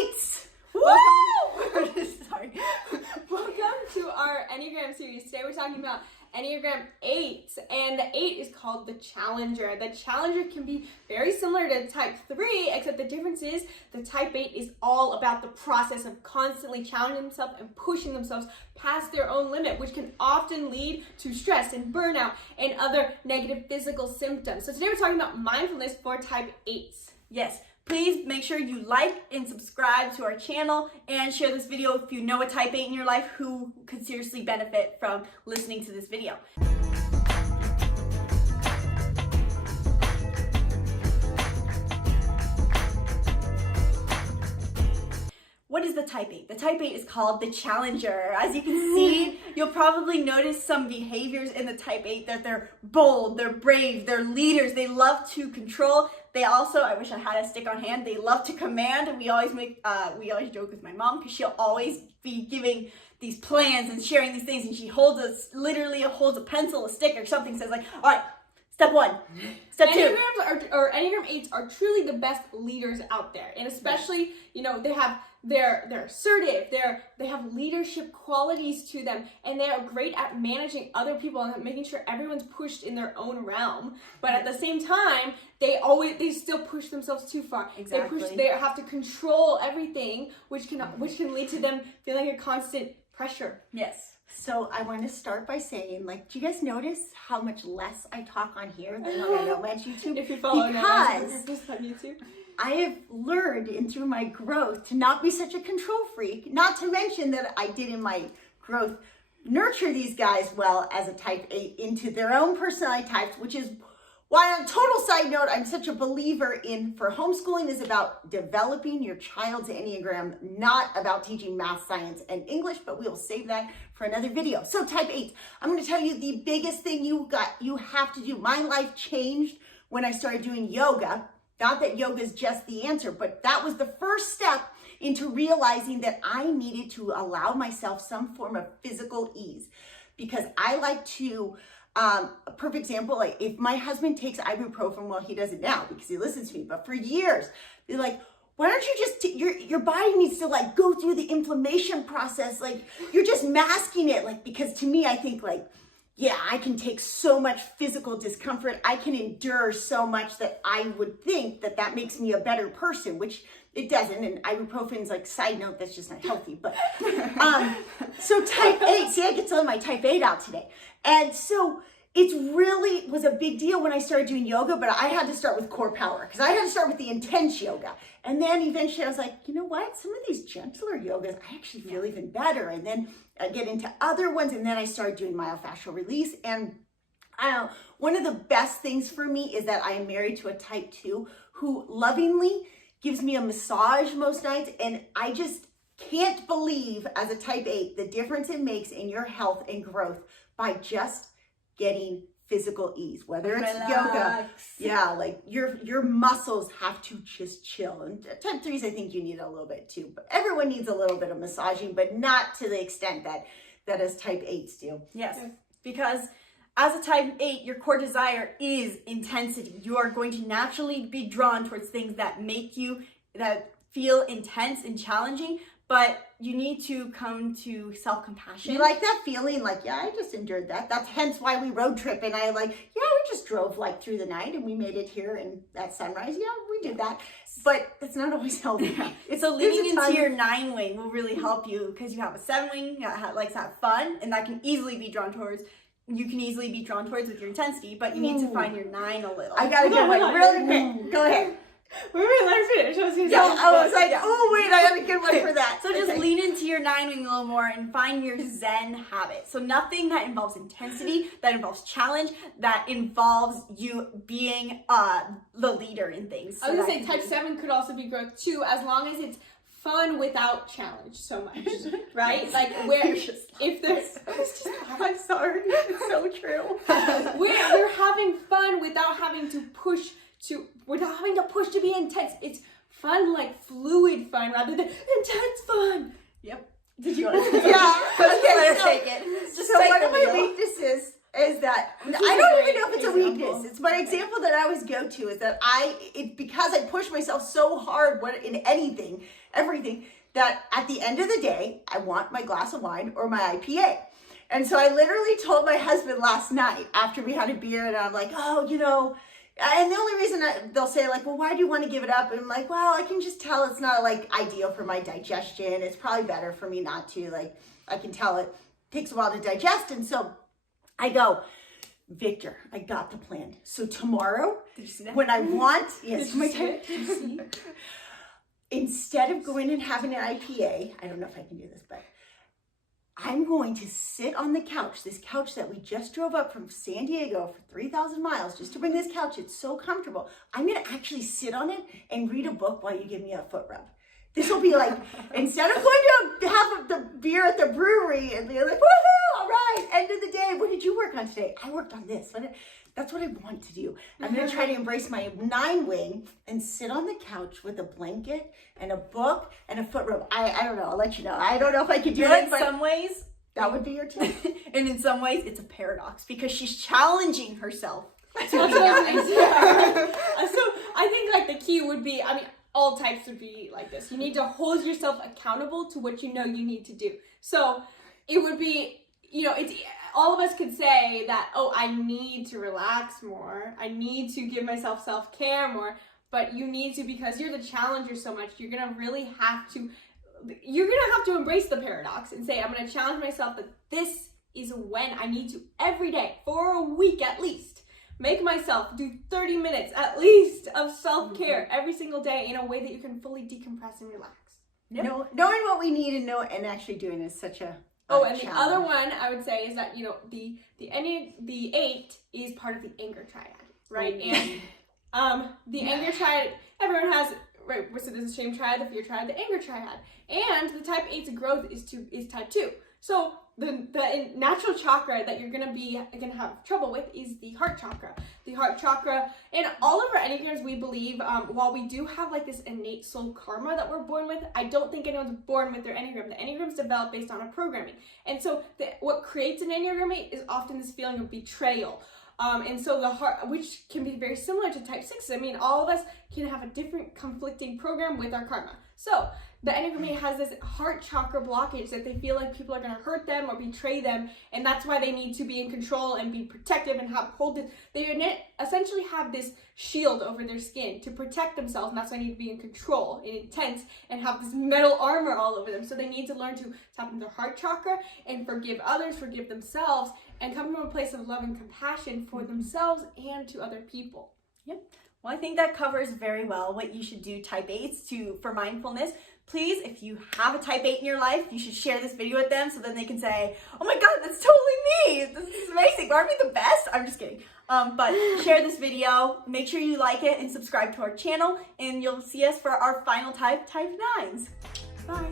Eights! Welcome, Sorry. welcome to our Enneagram series. Today we're talking about Enneagram 8, and the 8 is called the Challenger. The Challenger can be very similar to Type 3, except the difference is the Type 8 is all about the process of constantly challenging themselves and pushing themselves past their own limit, which can often lead to stress and burnout and other negative physical symptoms. So today we're talking about mindfulness for Type 8s. Yes, please make sure you like and subscribe to our channel and share this video if you know a Type 8 in your life who could seriously benefit from listening to this video. What is the Type 8? The Type 8 is called the Challenger. As you can see, you'll probably notice some behaviors in the Type 8 that they're bold, they're brave, they're leaders, they love to control. They also, I wish I had a stick on hand, they love to command. And we always joke with my mom because she'll always be giving these plans and sharing these things, and she literally holds a pencil, a stick or something, says like, all right, step 1, step 2. Enneagram 8s are truly the best leaders out there. And especially, they're assertive, they have leadership qualities to them, and they are great at managing other people and making sure everyone's pushed in their own realm. But at the same time, they still push themselves too far. Exactly. They have to control everything, which can lead to them feeling a constant pressure. Yes. So I want to start by saying, do you guys notice how much less I talk on here than on Nomad's YouTube? If you follow because on YouTube. I have learned through my growth to not be such a control freak, not to mention that I did in my growth nurture these guys well as a Type 8 into their own personality types, which is why, on a total side note, I'm such a believer for homeschooling is about developing your child's Enneagram, not about teaching math, science, and English, but we'll save that for another video. So Type 8, I'm going to tell you the biggest thing you have to do. My life changed when I started doing yoga. Not that yoga is just the answer, but that was the first step into realizing that I needed to allow myself some form of physical ease, because I like to, a perfect example, like if my husband takes ibuprofen, well, he does it now because he listens to me, but for years, they're like, why don't you just, your body needs to go through the inflammation process. You're just masking it. Because to me, I think yeah, I can take so much physical discomfort. I can endure so much that I would think that makes me a better person, which it doesn't. And ibuprofen's side note, that's just not healthy. But so Type 8, see, I get some of my Type 8 out today. And so it really was a big deal when I started doing yoga, but I had to start with core power because I had to start with the intense yoga. And then eventually I was like, you know what? Some of these gentler yogas, I actually feel even better. And then I get into other ones, and then I started doing myofascial release. And one of the best things for me is that I am married to a Type 2 who lovingly gives me a massage most nights. And I just can't believe, as a Type 8, the difference it makes in your health and growth by just getting physical ease, whether it's yoga. Yeah, your muscles have to just chill. And Type 3s, I think you need a little bit too, but everyone needs a little bit of massaging, but not to the extent that as Type 8s do. Yes, because as a Type 8, your core desire is intensity. You are going to naturally be drawn towards things that feel intense and challenging, but you need to come to self-compassion. You like that feeling yeah, I just endured that. That's hence why we road trip. And we just drove through the night and we made it here and at sunrise. Yeah, we did that. But it's not always healthy. So leaning into your 9 wing will really help you because you have a 7 wing that likes to have fun, and that can easily be drawn towards. You can easily be drawn towards with your intensity, but you need to find your 9 a little. I gotta get one really quick. Go ahead. Wait, let her finish. I was like, oh wait, I have a good one for that. So just lean into your 9 wing a little more and find your Zen habit. So nothing that involves intensity, that involves challenge, that involves you being the leader in things. I was gonna say Type 7 could also be growth too, as long as it's fun without challenge so much, right? If there's, I'm sorry, it's so true. we're having fun without having to push to be intense. It's fun, fluid fun, rather than intense fun. Yep. Did you want to take it? Yeah. Okay, let's take it. So one of my weaknesses is that I don't even know if it's a weakness. It's my example that I always go to is that because I push myself so hard in anything, everything, that at the end of the day, I want my glass of wine or my IPA. And so I literally told my husband last night after we had a beer, and I'm like, oh, you know, and the only reason they'll say like, well, why do you want to give it up? And I'm like, well, I can just tell it's not like ideal for my digestion. It's probably better for me not to. Like, I can tell it takes a while to digest. And so I go, Victor, I got the plan. So tomorrow, when I want, yes, instead of going and having an IPA, I don't know if I can do this, but I'm going to sit on the couch, this couch that we just drove up from San Diego for 3,000 miles just to bring this couch. It's so comfortable. I'm going to actually sit on it and read a book while you give me a foot rub. This will be like, instead of going to have the beer at the brewery and be like, woohoo, all right, end of the day, what did you work on today? I worked on this. That's what I want to do. I'm going to try to embrace my 9-wing and sit on the couch with a blanket and a book and a foot rub. I don't know. I'll let you know. I don't know if I could do it. In some ways, that would be your tip. And in some ways, it's a paradox because she's challenging herself. So I think like the key would be, I mean, all types would be like this. You need to hold yourself accountable to what you know you need to do. So it would be, you know, it's all of us could say that, oh, I need to relax more. I need to give myself self-care more. But you need to, because you're the challenger so much, you're going to really have to, embrace the paradox and say, I'm going to challenge myself that this is when I need to every day for a week at least. Make myself do 30 minutes at least of self-care every single day in a way that you can fully decompress and relax. Yep. Knowing what we need and actually doing is such a and challenge. The other one I would say is that, you know, the 8 is part of the anger triad, right? And the anger triad, everyone has, right? So there's the shame triad, the fear triad, the anger triad, and the type 8's growth is type 2. So the natural chakra that you're gonna have trouble with is the heart chakra. The heart chakra, in all of our Enneagrams, we believe, while we do have like this innate soul karma that we're born with, I don't think anyone's born with their Enneagram. The Enneagram's developed based on a programming. And so what creates an Enneagram 8 is often this feeling of betrayal. And so the heart, which can be very similar to type 6. I mean, all of us can have a different conflicting program with our karma. So the Enneagram 8 has this heart chakra blockage that they feel like people are going to hurt them or betray them, and that's why they need to be in control and be protective and hold it. They essentially have this shield over their skin to protect themselves, and that's why they need to be in control and intense and have this metal armor all over them. So they need to learn to tap into their heart chakra and forgive others, forgive themselves, and come from a place of love and compassion for themselves and to other people. Yep. Well, I think that covers very well what you should do, type 8s, for mindfulness. Please, if you have a type 8 in your life, you should share this video with them so then they can say, oh my God, that's totally me. This is amazing. Aren't we the best? I'm just kidding. But share this video. Make sure you like it and subscribe to our channel. And you'll see us for our final type 9s. Bye.